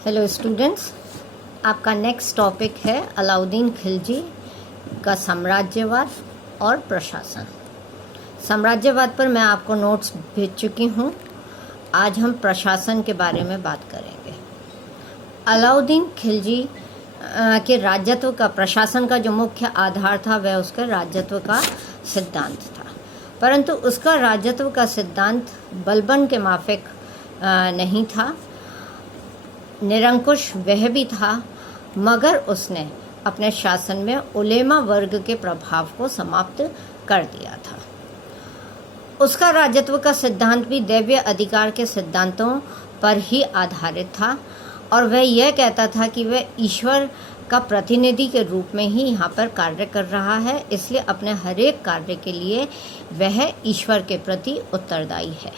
Hello students, आपका next topic है अलाउद्दीन खिलजी का साम्राज्यवाद और प्रशासन। साम्राज्यवाद पर मैं आपको नोट्स भेज चुकी हूँ। आज हम प्रशासन के बारे में बात करेंगे। अलाउद्दीन खिलजी के राज्यत्व का प्रशासन का जो मुख्य आधार था वह उसके राज्यत्व का सिद्धांत था, परंतु उसका राज्यत्व का सिद्धांत बलबन के माफिक नहीं था। निरंकुश वह भी था, मगर उसने अपने शासन में उलेमा वर्ग के प्रभाव को समाप्त कर दिया था। उसका राज्यत्व का सिद्धांत भी दैवीय अधिकार के सिद्धांतों पर ही आधारित था और वह यह कहता था कि वह ईश्वर का प्रतिनिधि के रूप में ही यहाँ पर कार्य कर रहा है, इसलिए अपने हर एक कार्य के लिए वह ईश्वर के प्रति उत्तरदायी है।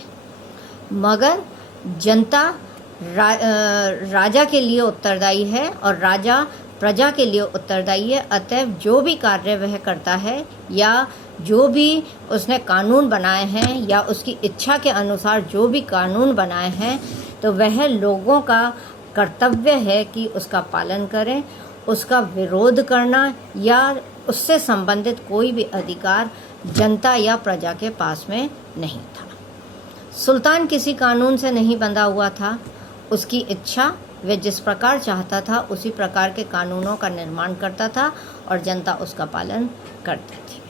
मगर जनता राजा के लिए उत्तरदायी है और राजा प्रजा के लिए उत्तरदायी है। अतएव जो भी कार्य वह करता है या जो भी उसने कानून बनाए हैं या उसकी इच्छा के अनुसार जो भी कानून बनाए हैं, तो वह लोगों का कर्तव्य है कि उसका पालन करें। उसका विरोध करना या उससे संबंधित कोई भी अधिकार जनता या प्रजा के पास में नहीं था। सुल्तान किसी कानून से नहीं बंधा हुआ था। उसकी इच्छा वह जिस प्रकार चाहता था उसी प्रकार के कानूनों का निर्माण करता था और जनता उसका पालन करती थी।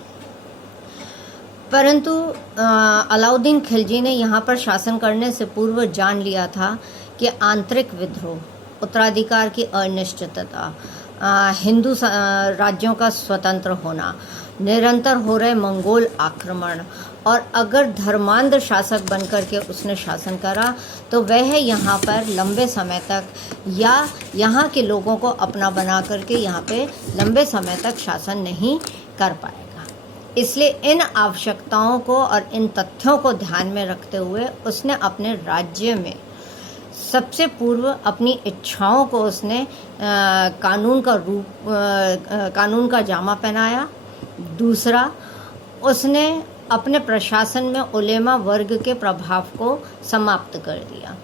परंतु अलाउद्दीन खिलजी ने यहाँ पर शासन करने से पूर्व जान लिया था कि आंतरिक विद्रोह, उत्तराधिकार की अनिश्चितता, हिंदू राज्यों का स्वतंत्र होना, निरंतर हो रहे मंगोल आक्रमण और अगर धर्मांध शासक बनकर के उसने शासन करा तो वह यहाँ पर लंबे समय तक या यहाँ के लोगों को अपना बना करके यहाँ पे लंबे समय तक शासन नहीं कर पाएगा। इसलिए इन आवश्यकताओं को और इन तथ्यों को ध्यान में रखते हुए उसने अपने राज्य में सबसे पूर्व अपनी इच्छाओं को उसने कानून का जामा पहनाया। दूसरा, उसने अपने प्रशासन में उलेमा वर्ग के प्रभाव को समाप्त कर दिया।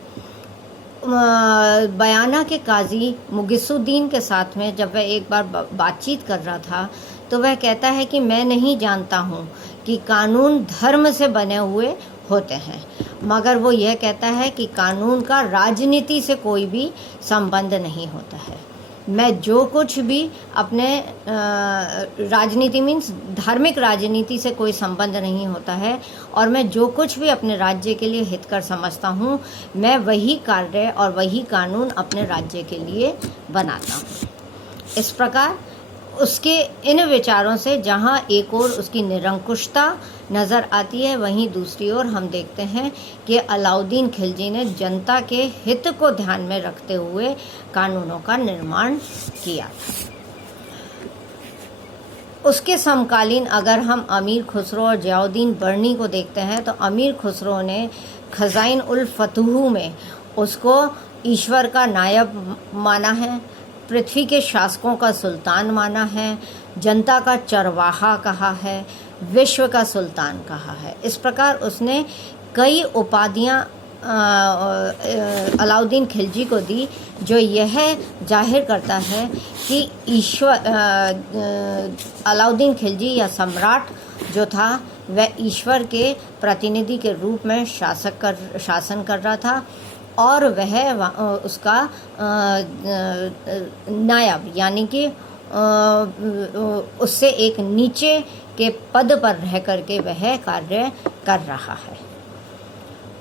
बयाना के काजी मुगिसुद्दीन के साथ में जब वह एक बार बातचीत कर रहा था तो वह कहता है कि मैं नहीं जानता हूँ कि कानून धर्म से बने हुए होते हैं, मगर वो यह कहता है कि कानून का राजनीति से कोई भी संबंध नहीं होता है। मैं जो कुछ भी अपने राजनीति मीन्स धार्मिक राजनीति से कोई संबंध नहीं होता है और मैं जो कुछ भी अपने राज्य के लिए हितकर समझता हूँ, मैं वही कार्य और वही कानून अपने राज्य के लिए बनाता हूँ। इस प्रकार उसके इन विचारों से जहाँ एक ओर उसकी निरंकुशता नज़र आती है, वहीं दूसरी ओर हम देखते हैं कि अलाउद्दीन खिलजी ने जनता के हित को ध्यान में रखते हुए कानूनों का निर्माण किया था। उसके समकालीन अगर हम अमीर खुसरो और ज़ियाउद्दीन बर्नी को देखते हैं तो अमीर खुसरो ने खज़ाइन उल फतूह में उसको ईश्वर का नायब माना है, पृथ्वी के शासकों का सुल्तान माना है, जनता का चरवाहा कहा है, विश्व का सुल्तान कहा है। इस प्रकार उसने कई उपाधियां अलाउद्दीन खिलजी को दी, जो यह जाहिर करता है कि अलाउद्दीन खिलजी या सम्राट जो था वह ईश्वर के प्रतिनिधि के रूप में शासन कर रहा था और वह उसका नायब यानी कि उससे एक नीचे के पद पर रह करके वह कार्य कर रहा है।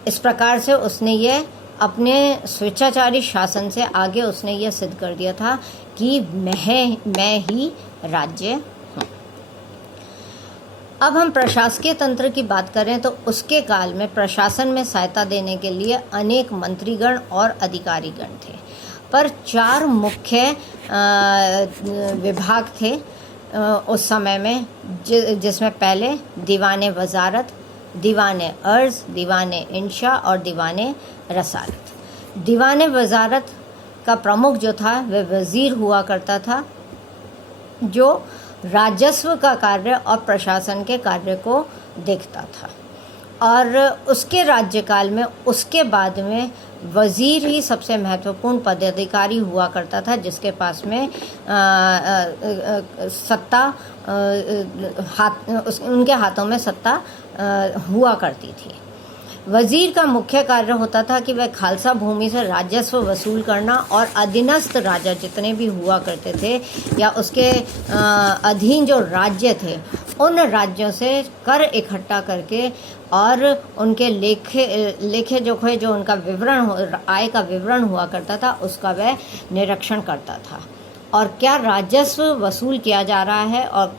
इस प्रकार से उसने यह अपने स्वेच्छाचारी शासन से आगे उसने यह सिद्ध कर दिया था कि मैं ही राज्य हूँ। अब हम प्रशासकीय तंत्र की बात करें तो उसके काल में प्रशासन में सहायता देने के लिए अनेक मंत्रीगण और अधिकारीगण थे, पर 4 मुख्य विभाग थे उस समय में, जिसमें पहले दीवाने वजारत, दीवाने अर्ज, दीवाने इंशा और दीवाने रसालत। दीवाने वजारत का प्रमुख जो था वह वज़ीर हुआ करता था, जो राजस्व का कार्य और प्रशासन के कार्य को देखता था। और उसके राज्यकाल में उसके बाद में वज़ीर ही सबसे महत्वपूर्ण पदाधिकारी हुआ करता था, जिसके पास में सत्ता उनके हाथों में सत्ता हुआ करती थी। वज़ीर का मुख्य कार्य होता था कि वह खालसा भूमि से राजस्व वसूल करना और अधीनस्थ राजा जितने भी हुआ करते थे या उसके अधीन जो राज्य थे उन राज्यों से कर इकट्ठा करके और उनके लेखे जोखे जो उनका आय का विवरण हुआ करता था उसका वह निरीक्षण करता था, और क्या राजस्व वसूल किया जा रहा है और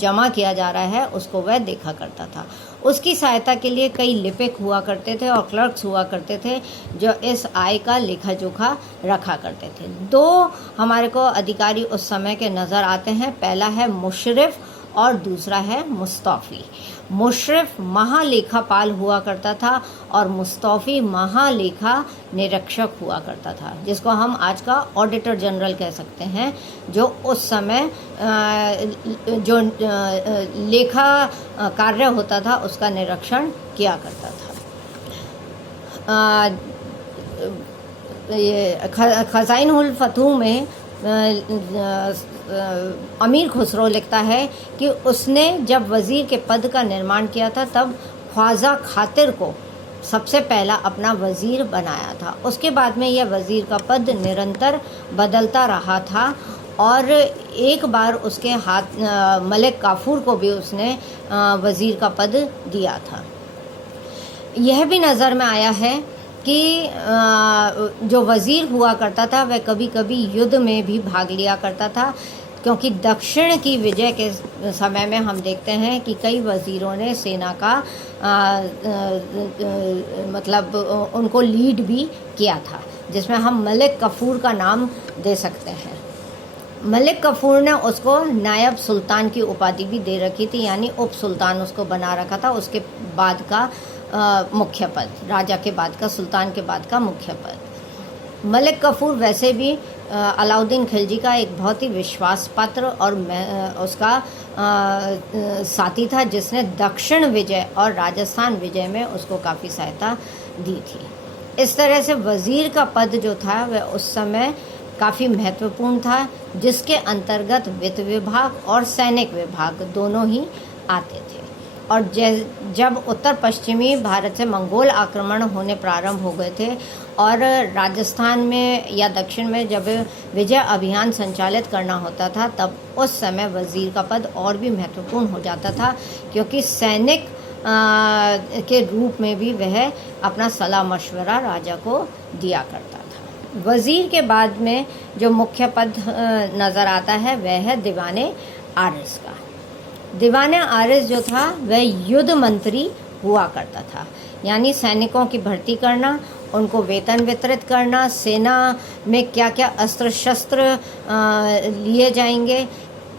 जमा किया जा रहा है उसको वह देखा करता था। उसकी सहायता के लिए कई लिपिक हुआ करते थे और क्लर्क्स हुआ करते थे जो इस आय का लेखा जोखा रखा करते थे। दो हमारे को अधिकारी उस समय के नज़र आते हैं, पहला है मुशर्रिफ और दूसरा है मुस्तौफ़ी। मुशर्रिफ महालेखापाल हुआ करता था और मुस्तौफ़ी महालेखा निरीक्षक हुआ करता था, जिसको हम आज का ऑडिटर जनरल कह सकते हैं, जो उस समय जो लेखा कार्य होता था उसका निरीक्षण किया करता था। ये खज़ाइनुल फतूह में अमीर खुसरो लिखता है कि उसने जब वज़ीर के पद का निर्माण किया था तब ख्वाजा खातिर को सबसे पहला अपना वज़ीर बनाया था। उसके बाद में यह वज़ीर का पद निरंतर बदलता रहा था और एक बार उसके हाथ मलिक काफूर को भी उसने वज़ीर का पद दिया था। यह भी नज़र में आया है कि जो वज़ीर हुआ करता था वह कभी कभी युद्ध में भी भाग लिया करता था, क्योंकि दक्षिण की विजय के समय में हम देखते हैं कि कई वज़ीरों ने सेना का मतलब उनको लीड भी किया था, जिसमें हम मलिक काफूर का नाम दे सकते हैं। मलिक काफूर ने उसको नायब सुल्तान की उपाधि भी दे रखी थी, यानी उप सुल्तान उसको बना रखा था। उसके बाद का मुख्य पद, राजा के बाद का, सुल्तान के बाद का मुख्य पद। मलिक काफूर वैसे भी अलाउद्दीन खिलजी का एक बहुत ही विश्वास पात्र और उसका साथी था, जिसने दक्षिण विजय और राजस्थान विजय में उसको काफ़ी सहायता दी थी। इस तरह से वज़ीर का पद जो था वह उस समय काफ़ी महत्वपूर्ण था, जिसके अंतर्गत वित्त विभाग और सैनिक विभाग दोनों ही आते थे। और जब उत्तर पश्चिमी भारत से मंगोल आक्रमण होने प्रारंभ हो गए थे और राजस्थान में या दक्षिण में जब विजय अभियान संचालित करना होता था, तब उस समय वज़ीर का पद और भी महत्वपूर्ण हो जाता था, क्योंकि सैनिक के रूप में भी वह अपना सलाह मशवरा राजा को दिया करता था। वज़ीर के बाद में जो मुख्य पद नज़र आता है वह है दीवाने आरिज़ का। दीवाने आरिज़ जो था वह युद्ध मंत्री हुआ करता था, यानी सैनिकों की भर्ती करना, उनको वेतन वितरित करना, सेना में क्या क्या अस्त्र शस्त्र लिए जाएंगे,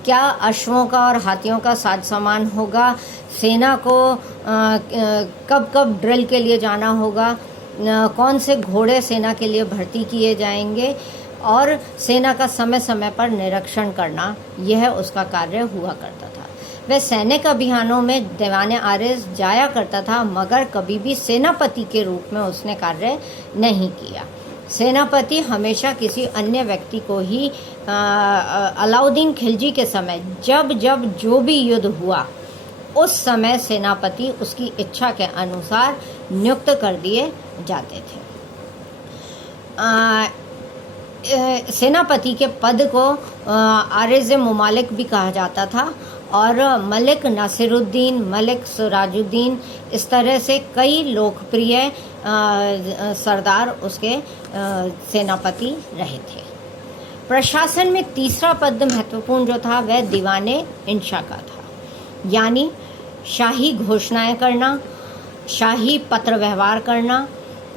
क्या अश्वों का और हाथियों का साज सामान होगा, सेना को कब कब ड्रिल के लिए जाना होगा, कौन से घोड़े सेना के लिए भर्ती किए जाएंगे, और सेना का समय समय पर निरीक्षण करना, यह उसका कार्य हुआ करता था। वह सैनिक अभियानों में दीवाने आरिज़ जाया करता था, मगर कभी भी सेनापति के रूप में उसने कार्य नहीं किया। सेनापति हमेशा किसी अन्य व्यक्ति को ही अलाउद्दीन खिलजी के समय जब जब जो भी युद्ध हुआ उस समय सेनापति उसकी इच्छा के अनुसार नियुक्त कर दिए जाते थे। सेनापति के पद को आरिज़ मुमालिक भी कहा जाता था, और मलिक नासिरुद्दीन, मलिक सिराजुद्दीन, इस तरह से कई लोकप्रिय सरदार उसके सेनापति रहे थे। प्रशासन में तीसरा पद महत्वपूर्ण जो था वह दीवाने इंशा का था, यानी शाही घोषणाएं करना, शाही पत्र व्यवहार करना,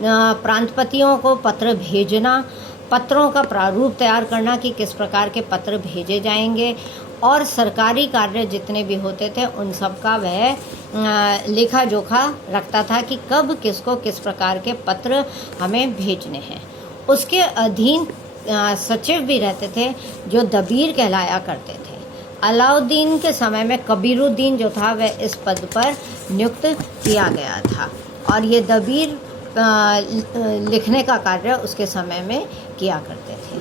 प्रांतपतियों को पत्र भेजना, पत्रों का प्रारूप तैयार करना कि किस प्रकार के पत्र भेजे जाएंगे, और सरकारी कार्य जितने भी होते थे उन सब का वह लेखा जोखा रखता था कि कब किसको किस प्रकार के पत्र हमें भेजने हैं। उसके अधीन सचिव भी रहते थे जो दबीर कहलाया करते थे। अलाउद्दीन के समय में कबीरुद्दीन जो था वह इस पद पर नियुक्त किया गया था और ये दबीर लिखने का कार्य उसके समय में किया करते थे।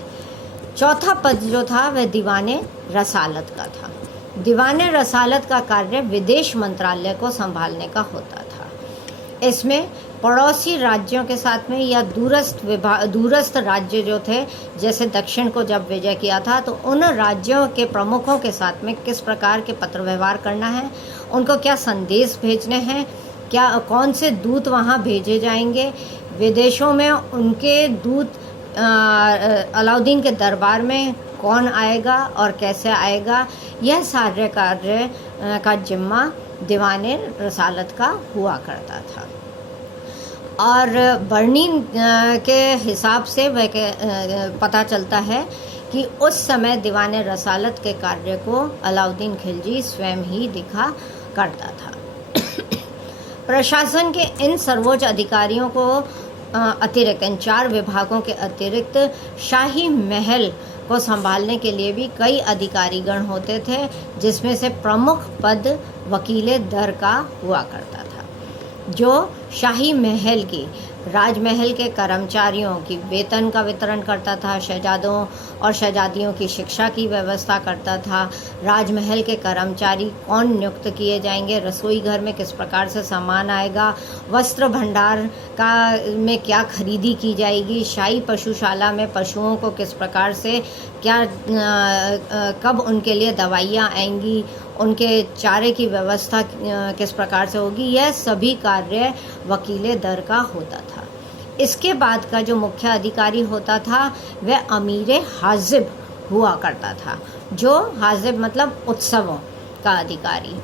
चौथा पद जो था वह दीवाने रसालत का था। दीवाने रसालत का कार्य विदेश मंत्रालय को संभालने का होता था। इसमें पड़ोसी राज्यों के साथ में या दूरस्थ राज्य जो थे, जैसे दक्षिण को जब विजय किया था तो उन राज्यों के प्रमुखों के साथ में किस प्रकार के पत्र व्यवहार करना है, उनको क्या संदेश भेजने हैं, क्या कौन से दूत वहाँ भेजे जाएंगे, विदेशों में उनके दूत अलाउद्दीन के दरबार में कौन आएगा और कैसे आएगा, यह सारे कार्य का जिम्मा दीवाने रसालत का हुआ करता था। और बर्नी के हिसाब से वह पता चलता है कि उस समय दीवाने रसालत के कार्य को अलाउद्दीन खिलजी स्वयं ही दिखा करता था। प्रशासन के इन सर्वोच्च अधिकारियों को अतिरिक्त इन 4 विभागों के अतिरिक्त शाही महल को संभालने के लिए भी कई अधिकारीगण होते थे, जिसमें से प्रमुख पद वकीले दर का हुआ करता था, जो शाही महल की राजमहल के कर्मचारियों की वेतन का वितरण करता था, शहजादों और शहजादियों की शिक्षा की व्यवस्था करता था, राजमहल के कर्मचारी कौन नियुक्त किए जाएंगे, रसोई घर में किस प्रकार से सामान आएगा, वस्त्र भंडार का में क्या खरीदी की जाएगी, शाही पशुशाला में पशुओं को किस प्रकार से क्या कब उनके लिए दवाइयाँ आएंगी, उनके चारे की व्यवस्था किस प्रकार से होगी, यह सभी कार्य वकीले दर का होता था। इसके बाद का जो मुख्य अधिकारी होता था वह अमीर हाजिब हुआ करता था, जो हाजिब मतलब उत्सवों का अधिकारी।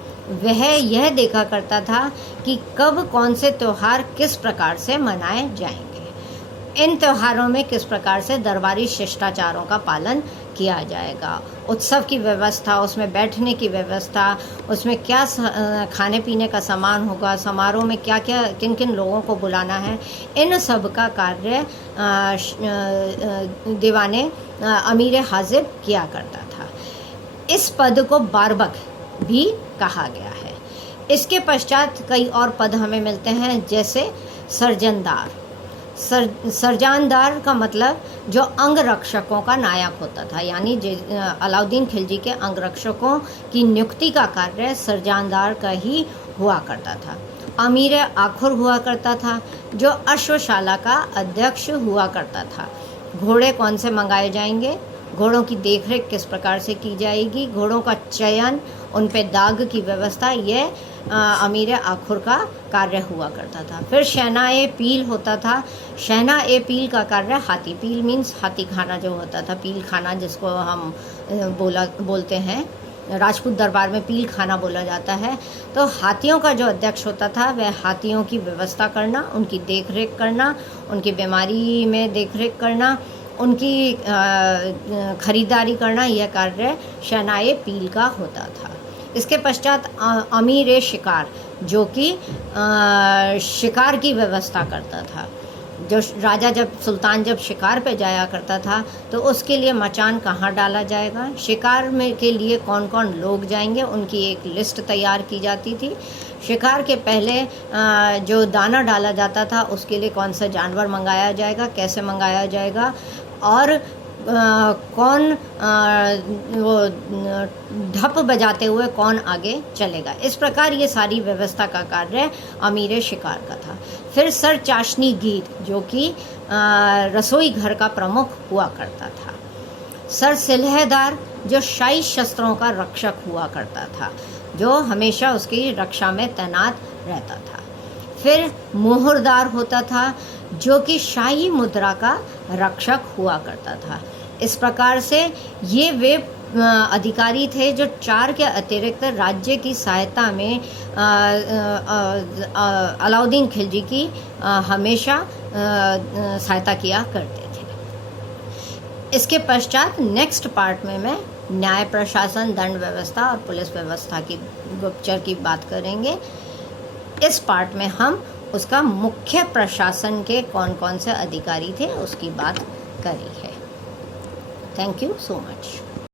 वह यह देखा करता था कि कब कौन से त्यौहार किस प्रकार से मनाए जाएंगे, इन त्योहारों में किस प्रकार से दरबारी शिष्टाचारों का पालन किया जाएगा, उत्सव की व्यवस्था, उसमें बैठने की व्यवस्था, उसमें क्या खाने पीने का सामान होगा, समारोह में क्या क्या किन किन लोगों को बुलाना है, इन सब का कार्य दीवाने अमीर हाजिब किया करता था। इस पद को बारबक भी कहा गया है। इसके पश्चात कई और पद हमें मिलते हैं, जैसे सर्जनदार। सरजानदार का मतलब जो अंगरक्षकों का नायक होता था, यानी अलाउद्दीन खिलजी के अंगरक्षकों की नियुक्ति का कार्य सरजानदार का ही हुआ करता था। अमीर आखुर हुआ करता था, जो अश्वशाला का अध्यक्ष हुआ करता था। घोड़े कौन से मंगाए जाएंगे, घोड़ों की देखरेख किस प्रकार से की जाएगी, घोड़ों का चयन, उन पे दाग की व्यवस्था, यह अमीर आखुर का कार्य हुआ करता था। फिर शहनाए पील होता था। शहनाए पील का कार्य हाथी पील मीन्स हाथी खाना जो होता था, पील खाना जिसको हम बोलते हैं, राजपूत दरबार में पील खाना बोला जाता है। तो हाथियों का जो अध्यक्ष होता था वह हाथियों की व्यवस्था करना, उनकी देखरेख करना, उनकी बीमारी में देखरेख करना, उनकी खरीदारी करना, यह कार्य शहनाए पील का होता था। इसके पश्चात अमीर शिकार, जो कि शिकार की व्यवस्था करता था। जो राजा सुल्तान जब शिकार पे जाया करता था तो उसके लिए मचान कहाँ डाला जाएगा, शिकार में के लिए कौन कौन लोग जाएंगे, उनकी एक लिस्ट तैयार की जाती थी। शिकार के पहले जो दाना डाला जाता था उसके लिए कौन सा जानवर मंगाया जाएगा, कैसे मंगाया जाएगा, और कौन वो ढप बजाते हुए कौन आगे चलेगा। इस प्रकार ये सारी व्यवस्था का कार्य अमीर शिकार का था। फिर सर चाशनी गीत, जो कि रसोई घर का प्रमुख हुआ करता था। सर सिलहदार, जो शाही शस्त्रों का रक्षक हुआ करता था, जो हमेशा उसकी रक्षा में तैनात रहता था। फिर मोहरदार होता था, जो कि शाही मुद्रा का रक्षक हुआ करता था। इस प्रकार से ये वे अधिकारी थे जो 4 के अतिरिक्त राज्य की सहायता में अलाउद्दीन खिलजी की हमेशा सहायता किया करते थे। इसके पश्चात नेक्स्ट पार्ट में मैं न्याय प्रशासन, दंड व्यवस्था और पुलिस व्यवस्था की गुप्तचर की बात करेंगे। इस पार्ट में हम उसका मुख्य प्रशासन के कौन कौन से अधिकारी थे उसकी बात करी है। Thank you so much.